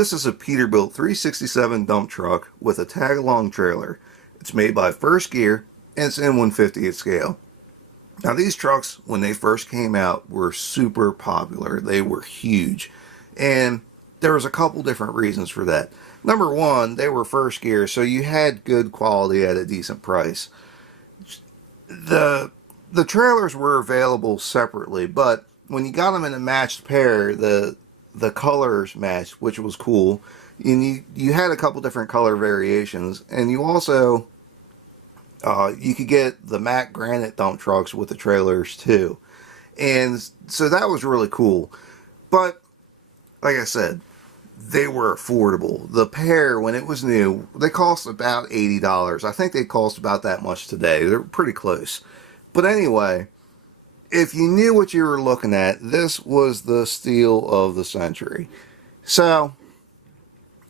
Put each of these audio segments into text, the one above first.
This is a Peterbilt 367 dump truck with a Tagalong trailer. It's made by First Gear and it's in 1/50th scale. Now these trucks, when they first came out, were super popular. They were huge. And there was a couple different reasons for that. Number one, they were First Gear, so you had good quality at a decent price. The trailers were available separately, but when you got them in a matched pair, the colors matched, which was cool. And you had a couple different color variations, and you also you could get the matte granite dump trucks with the trailers too, and so that was really cool. But like I said, they were affordable. The pair, when it was new, they cost about $80. I think they cost about that much today. They're pretty close. But anyway, if you knew what you were looking at, this was the steal of the century. So,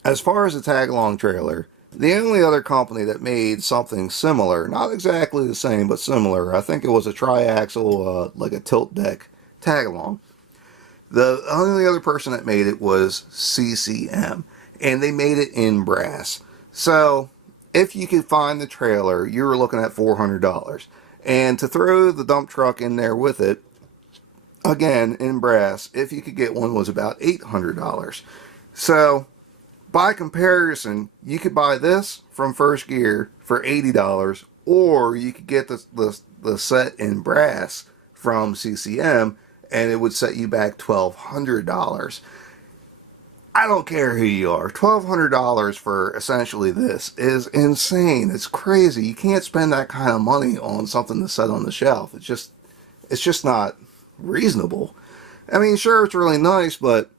as far as the tag-along trailer, the only other company that made something similar, not exactly the same, but similar, I think it was a triaxle, like a tilt deck tag-along. The only other person that made it was CCM, and they made it in brass. So, if you could find the trailer, you were looking at $400. And to throw the dump truck in there with it, again, in brass, if you could get one, was about $800. So, by comparison, you could buy this from First Gear for $80, or you could get the set in brass from CCM, and it would set you back $1,200. I don't care who you are. $1,200 for essentially this is insane. It's crazy. You can't spend that kind of money on something to set on the shelf. It's just not reasonable. I mean, sure, it's really nice, but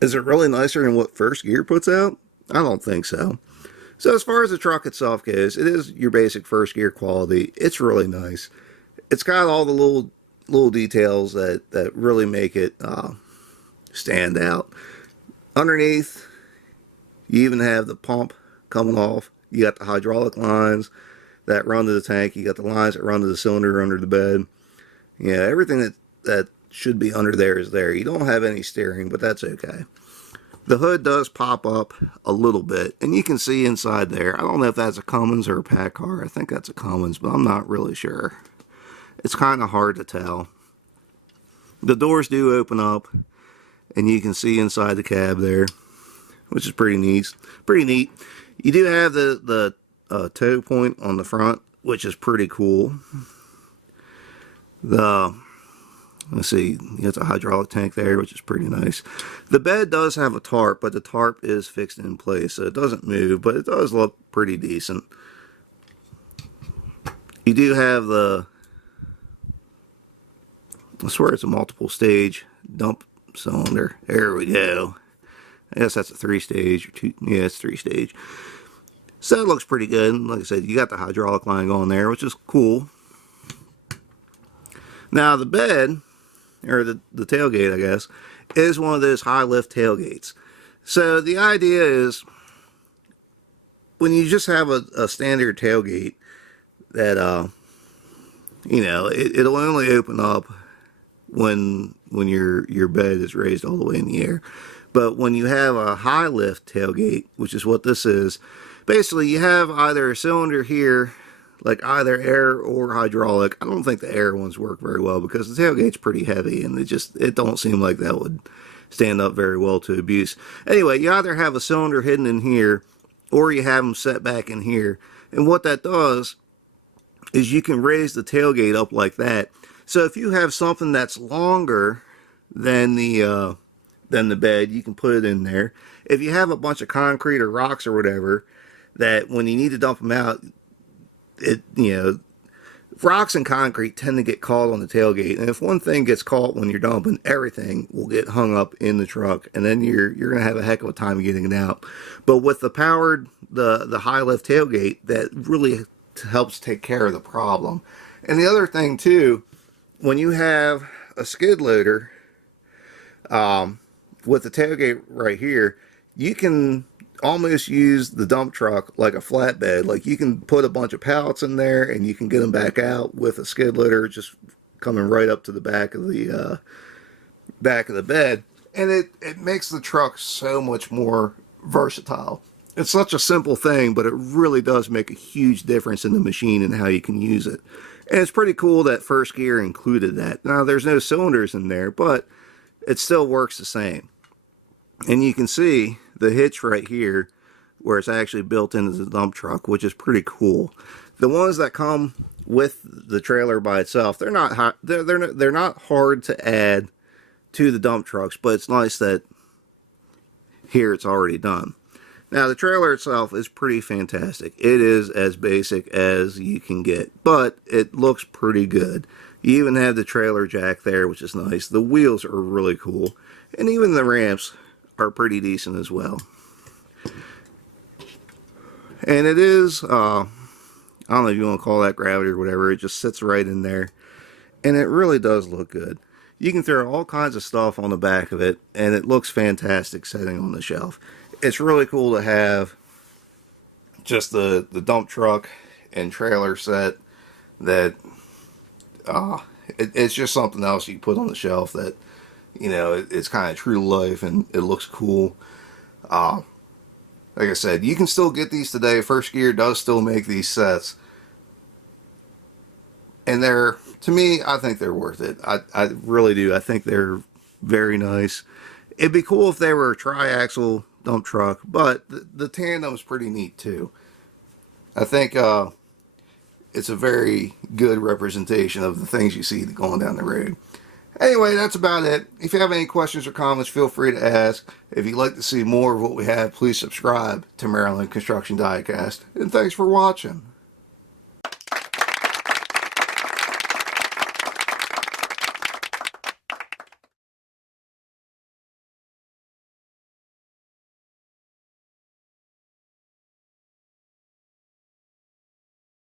is it really nicer than what First Gear puts out? I don't think so. So as far as the truck itself goes, it is your basic First Gear quality. It's really nice. It's got all the little details that really make it stand out. Underneath, you even have the pump coming off. You got the hydraulic lines that run to the tank. You got the lines that run to the cylinder under the bed. Yeah, everything that should be under there is there. You don't have any steering, but that's okay. The hood does pop up a little bit, and you can see inside there. I don't know if that's a Cummins or a Packard. I think that's a Cummins, but I'm not really sure. It's kind of hard to tell. The doors do open up, and you can see inside the cab there, which is pretty neat. You do have the tow point on the front, which is pretty cool. Let's see, you got the hydraulic tank there, which is pretty nice. The bed does have a tarp, but the tarp is fixed in place, so it doesn't move, but it does look pretty decent. You do have I swear it's a multiple stage dump cylinder. There we go. I guess that's a 3-stage or 2. Yeah, it's 3-stage. So it looks pretty good. Like I said, you got the hydraulic line going there, which is cool. Now the bed, or the tailgate, I guess, is one of those high lift tailgates. So the idea is, when you just have a standard tailgate, that you know, it'll only open up when your bed is raised all the way in the air. But when you have a high lift tailgate, which is what this is, basically you have either a cylinder here, like either air or hydraulic. I don't think the air ones work very well because the tailgate's pretty heavy, and it don't seem like that would stand up very well to abuse. Anyway, you either have a cylinder hidden in here, or you have them set back in here. And what that does is you can raise the tailgate up like that. So if you have something that's longer than the bed, you can put it in there. If you have a bunch of concrete or rocks or whatever, that when you need to dump them out, rocks and concrete tend to get caught on the tailgate, and if one thing gets caught when you're dumping, everything will get hung up in the truck, and then you're gonna have a heck of a time getting it out. But with the high lift tailgate, that really helps take care of the problem. And the other thing too, when you have a skid loader with the tailgate right here, you can almost use the dump truck like a flatbed. Like, you can put a bunch of pallets in there and you can get them back out with a skid loader just coming right up to the back of the bed, And it makes the truck so much more versatile. It's such a simple thing, but it really does make a huge difference in the machine and how you can use it. And it's pretty cool that first gear included that. Now, there's no cylinders in there, but it still works the same. And you can see the hitch right here where it's actually built into the dump truck, which is pretty cool. The ones that come with the trailer by itself, they're not they're not hard to add to the dump trucks, but it's nice that here it's already done. Now, the trailer itself is pretty fantastic. It is as basic as you can get, but it looks pretty good. You even have the trailer jack there, which is nice. The wheels are really cool, and even the ramps are pretty decent as well. And it is, I don't know if you want to call that gravity or whatever, it just sits right in there, and it really does look good. You can throw all kinds of stuff on the back of it, and it looks fantastic sitting on the shelf. It's really cool to have just the dump truck and trailer set that it's just something else you can put on the shelf that, you know, it's kind of true to life and it looks cool. Like I said, you can still get these today. First Gear does still make these sets, and they're, to me, I think they're worth it. I really do. I think they're very nice. It'd be cool if they were a tri-axle dump truck, but the tandem's pretty neat too. I think it's a very good representation of the things you see going down the road. Anyway, that's about it. If you have any questions or comments, feel free to ask. If you'd like to see more of what we have, please subscribe to Maryland Construction Diecast. And thanks for watching.